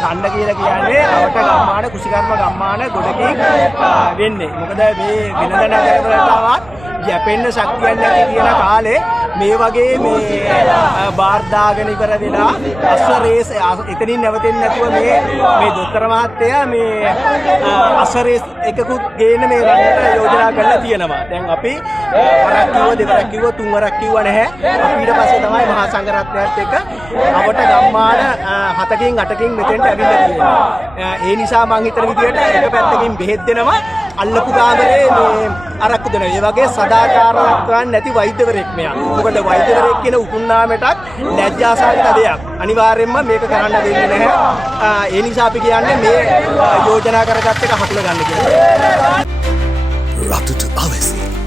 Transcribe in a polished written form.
කණ්ඩ කියලා කියන්නේ අවට ගම්මාන කුසිකර්ම ගම්මාන ගොඩකින් වෙන්නේ. මොකද මේ වෙනද නගරවලටවත් යැපෙන්න ශක්තියක් නැති තියෙන කාලේ මේ වගේ මේ බාර් දාගෙන ඉවර වෙලා අස්ව රේස් එතනින් නැවතෙන්නේ නැතුව මේ දොස්තර මහත්තයා මේ අස්ව රේස් එකකුත් ගේන්න මේ රටට යෝජනා කරලා තියෙනවා. දැන් අපි වරක් කිව්ව දෙවරක් කිව්ව තුන්වරක් කිව්ව නැහැ. අපි ඊට පස්සේ තමයි මහා සංඝරත්නයත් එක්ක අපට ගම්මාන 7කින් 8කින් මෙතෙන්ට ඇවිල්ලා තියෙනවා. ඒ නිසා මම හිතන විදිහට එක පැත්තකින් බෙහෙත් දෙනවා අල්ලපු කාමරේ මේ අරක්කු දෙනවා. ඒ වගේ සදාචාරවත් නැති වෛද්‍යවරයෙක් මෙයා. මොකද වෛද්‍යවරයෙක් කියන උතුම්නාමයටත් ලැජ්ජාසහිත දෙයක්. අනිවාර්යයෙන්ම මේක කරන්න දෙන්නේ නැහැ. ඒ නිසා අපි කියන්නේ මේ යෝජනා කරගත්ත එක හකුල ගන්න කියලා. රටට අවශ්‍ය